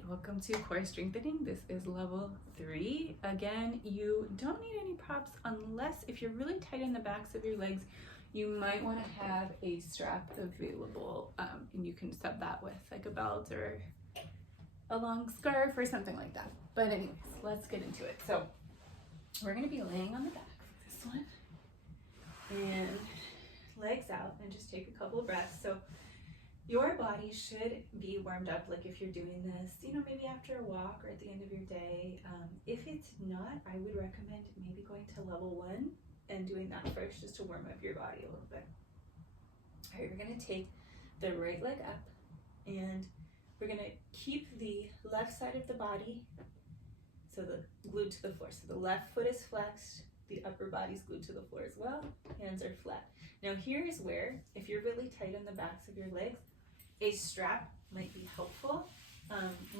right, welcome to core strengthening. This is level 3. Again, you don't need any props unless if you're really tight in the backs of your legs, you might want to have a strap available, and you can sub that with like a belt or a long scarf or something like that. But anyways, let's get into it. So we're going to be laying on the back for this one and legs out, and just take a couple of breaths. So your body should be warmed up, like if you're doing this, maybe after a walk or at the end of your day. If it's not, I would recommend maybe going to level 1 and doing that first, just to warm up your body a little bit. All right, we're gonna take the right leg up, and we're gonna keep the left side of the body, so glued to the floor. So the left foot is flexed, the upper body's glued to the floor as well, hands are flat. Now here's where, if you're really tight on the backs of your legs, a strap might be helpful.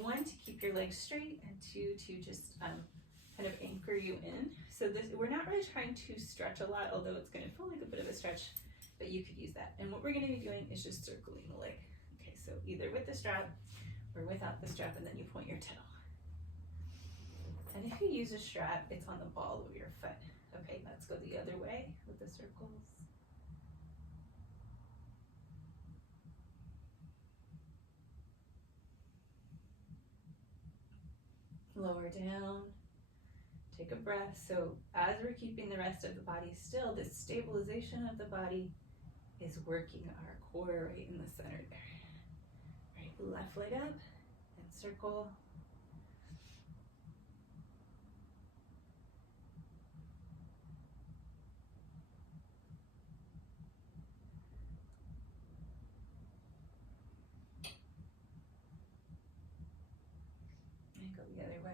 1, to keep your legs straight, and 2, to just kind of anchor you in. So we're not really trying to stretch a lot, although it's going to feel like a bit of a stretch, but you could use that. And what we're going to be doing is just circling the leg. Okay, so either with the strap or without the strap, and then you point your toe. And if you use a strap, it's on the ball of your foot. Okay, let's go the other way with the circles. Lower down, take a breath. So as we're keeping the rest of the body still, this stabilization of the body is working our core right in the center there. Right, left leg up and circle. And go the other way.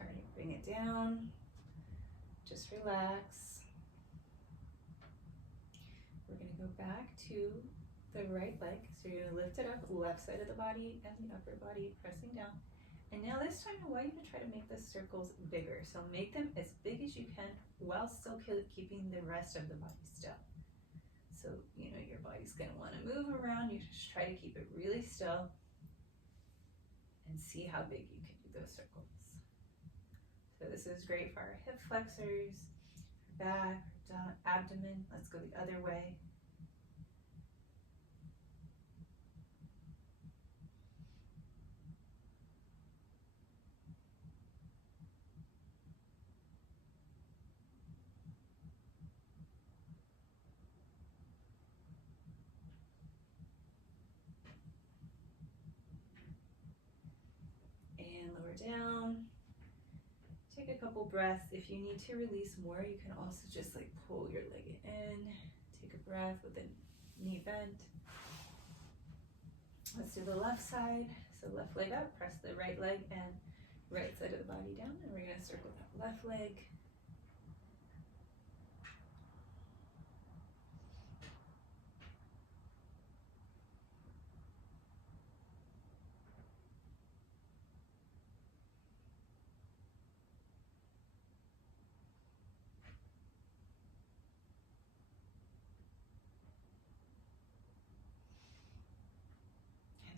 All right, bring it down. Just relax. We're going to go back to the right leg. So you're going to lift it up, left side of the body and the upper body pressing down. And now this time I want you to try to make the circles bigger. So make them as big as you can while still keeping the rest of the body still. So, your body's going to want to move around. You just try to keep it really still and see how big you can do those circles. So this is great for our hip flexors, back, abdomen. Let's go the other way. And lower down. Take a couple breaths. If you need to release more, you can also just pull your leg in. Take a breath with the knee bent. Let's do the left side. So left leg up, press the right leg and right side of the body down, and we're going to circle that left leg.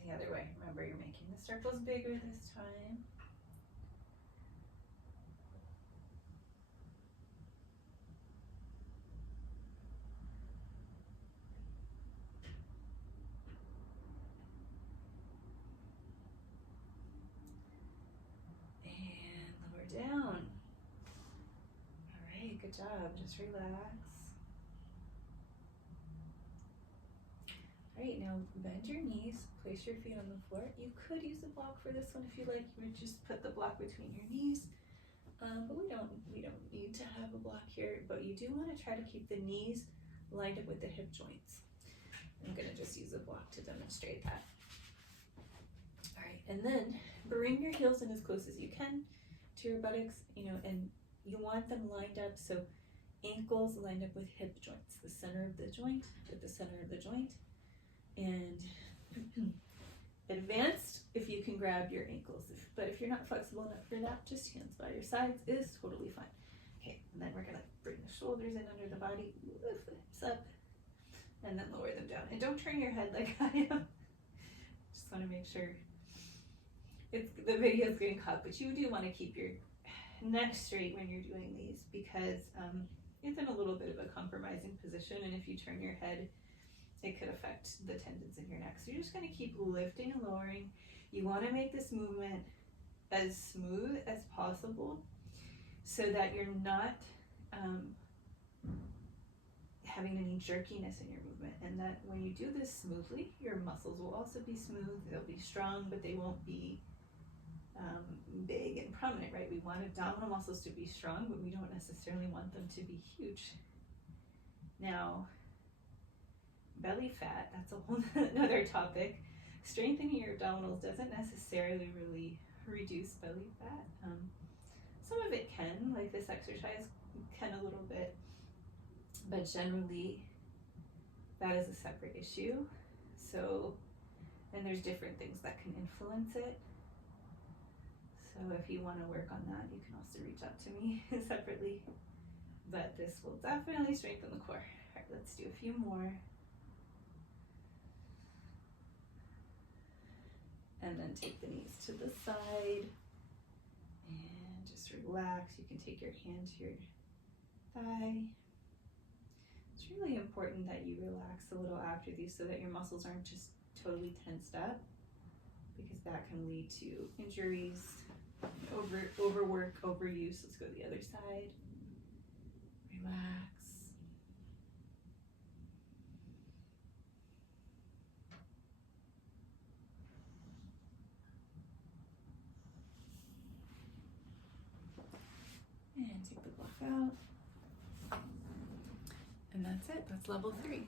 The other way. Remember, you're making the circles bigger this time. And lower down. All right, good job. Just relax. All right, now bend your knees, place your feet on the floor. You could use a block for this one if you like. You would just put the block between your knees, but we don't need to have a block here. But you do want to try to keep the knees lined up with the hip joints. I'm going to just use a block to demonstrate that. All right, and then bring your heels in as close as you can to your buttocks, and you want them lined up so ankles lined up with hip joints, the center of the joint with the center of the joint. And Advanced, if you can grab your ankles, but if you're not flexible enough for that, just hands by your sides is totally fine. Okay, and then we're gonna bring the shoulders in under the body, lift the hips up, and then lower them down. And don't turn your head like I am. Just wanna make sure the video is getting cut, but you do wanna keep your neck straight when you're doing these because it's in a little bit of a compromising position, and if you turn your head, it could affect the tendons in your neck. So you're just gonna keep lifting and lowering. You wanna make this movement as smooth as possible so that you're not having any jerkiness in your movement, and that when you do this smoothly, your muscles will also be smooth. They'll be strong, but they won't be big and prominent, right? We want abdominal muscles to be strong, but we don't necessarily want them to be huge. Now, belly fat, that's a whole another topic. Strengthening your abdominals doesn't necessarily really reduce belly fat. Some of it can, like this exercise can a little bit, but generally that is a separate issue. So, and there's different things that can influence it. So if you want to work on that, you can also reach out to me separately, but this will definitely strengthen the core. All right, let's do a few more. And then take the knees to the side and just relax. You can take your hand to your thigh. It's really important that you relax a little after these so that your muscles aren't just totally tensed up, because that can lead to injuries, overwork, overuse. Let's go to the other side. Relax. And take the block out. And that's it. That's level 3.